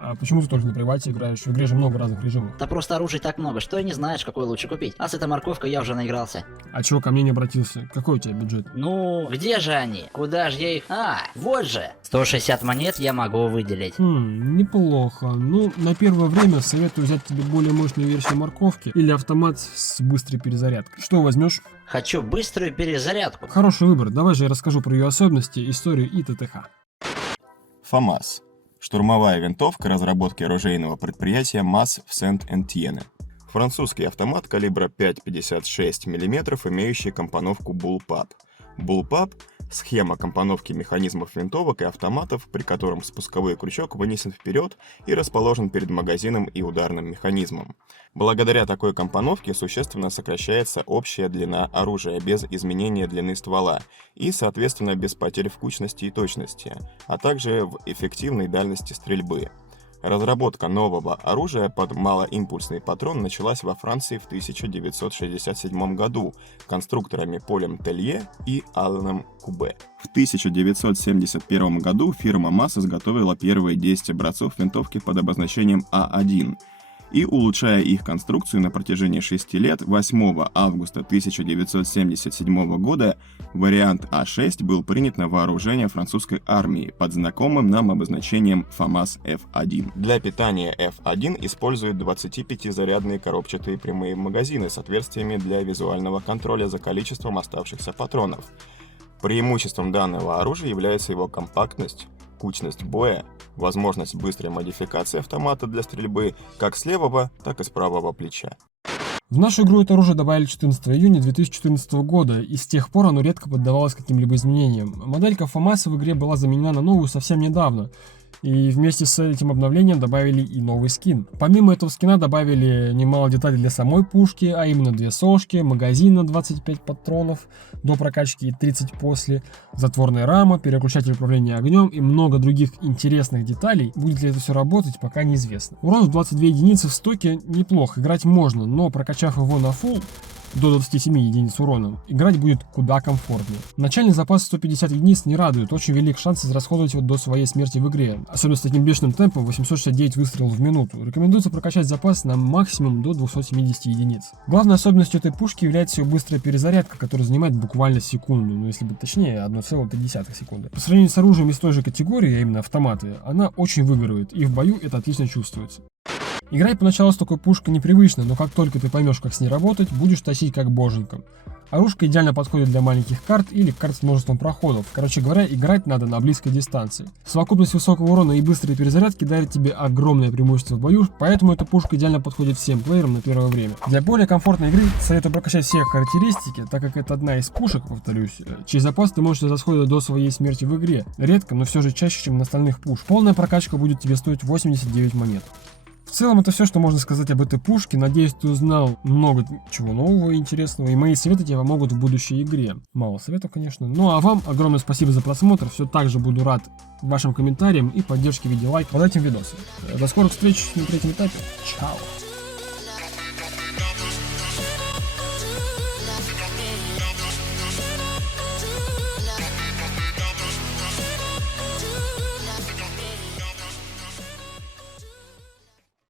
А почему ты только на привате играешь? В игре же много разных режимов. Да просто оружий так много, что и не знаешь, какой лучше купить. А с этой морковкой я уже наигрался. А чего ко мне не обратился? Какой у тебя бюджет? Ну, где же они? Куда же я их... А, вот же! 160 монет я могу выделить. Неплохо. Ну, на первое время советую взять тебе более мощную версию морковки или автомат с быстрой перезарядкой. Что возьмешь? Хочу быструю перезарядку. Хороший выбор. Давай же я расскажу про ее особенности, историю и ТТХ. ФАМАС. Штурмовая винтовка разработки оружейного предприятия МАС в Сент-Энтьене. Французский автомат калибра 5,56 мм, имеющий компоновку Bullpup. Bullpup – схема компоновки механизмов винтовок и автоматов, при котором спусковой крючок вынесен вперед и расположен перед магазином и ударным механизмом. Благодаря такой компоновке существенно сокращается общая длина оружия без изменения длины ствола и, соответственно, без потерь в кучности и точности, а также в эффективной дальности стрельбы. Разработка нового оружия под малоимпульсный патрон началась во Франции в 1967 году конструкторами Полем Телье и Алленом Кубе. В 1971 году фирма МАС изготовила первые 10 образцов винтовки под обозначением А1. И, улучшая их конструкцию на протяжении 6 лет, 8 августа 1977 года вариант А6 был принят на вооружение французской армии под знакомым нам обозначением ФАМАС F1. Для питания F1 используют 25-зарядные коробчатые прямые магазины с отверстиями для визуального контроля за количеством оставшихся патронов. Преимуществом данного оружия является его компактность, кучность боя, возможность быстрой модификации автомата для стрельбы как с левого, так и с правого плеча. В нашу игру это оружие добавили 14 июня 2014 года, и с тех пор оно редко поддавалось каким-либо изменениям. Моделька ФАМАСа в игре была заменена на новую совсем недавно, и вместе с этим обновлением добавили и новый скин. Помимо этого скина добавили немало деталей для самой пушки, а именно 2 сошки, магазин на 25 патронов до прокачки и 30 после, затворная рама, переключатель управления огнем и много других интересных деталей. Будет ли это все работать, пока неизвестно. Урон в 22 единицы в стоке неплохо, играть можно, но прокачав его на фулл, до 27 единиц урона, играть будет куда комфортнее. Начальный запас 150 единиц не радует, очень велик шанс израсходовать его до своей смерти в игре, особенно с таким бешеным темпом 869 выстрелов в минуту. Рекомендуется прокачать запас на максимум до 270 единиц. Главной особенностью этой пушки является ее быстрая перезарядка, которая занимает буквально секунду, ну если быть точнее 1,3 секунды. По сравнению с оружием из той же категории, а именно автоматы, она очень выигрывает, и в бою это отлично чувствуется. Играть поначалу с такой пушкой непривычно, но как только ты поймешь, как с ней работать, будешь тащить как боженька. Оружка идеально подходит для маленьких карт или карт с множеством проходов. Короче говоря, играть надо на близкой дистанции. Совокупность высокого урона и быстрой перезарядки дарит тебе огромное преимущество в бою, поэтому эта пушка идеально подходит всем плеерам на первое время. Для более комфортной игры советую прокачать все характеристики, так как это одна из пушек, повторюсь, чей запас ты можешь расходовать до своей смерти в игре. Редко, но все же чаще, чем на остальных пуш. Полная прокачка будет тебе стоить 89 монет. В целом это все, что можно сказать об этой пушке. Надеюсь, ты узнал много чего нового и интересного, и мои советы тебе помогут в будущей игре. Мало советов, конечно. Ну а вам огромное спасибо за просмотр. Все так же буду рад вашим комментариям и поддержке в виде лайка под этим видосом. До скорых встреч на третьем этапе. Чао!